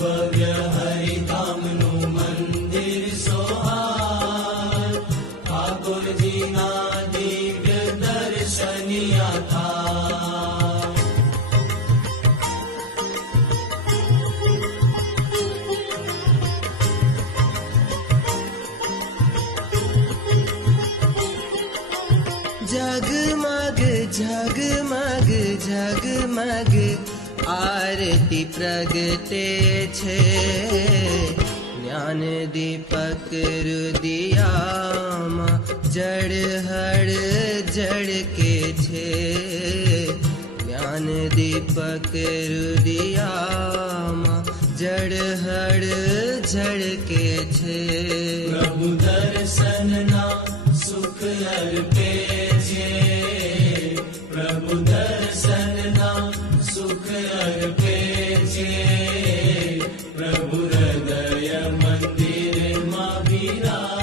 ભવ્ય હરિધામનું મંદિર સોહાર, ઠાકોરજીના દિવ્ય દર્શનિયા થાય. જગમગ જગમગ જગમગ આરતી પ્રગટે છે, જ્ઞાન દીપક રુદિયામાં જળહળ ઝળકે છે, જ્ઞાન દીપક રુદિયામાં જળહળ ઝળકે છે. પ્રભુ દર્શનના સુખ અર્પે છે, પ્રભુ દર્શનના સુખ અર્પે છે, પ્રભુ હૃદય મંદિરમાં વિરાજ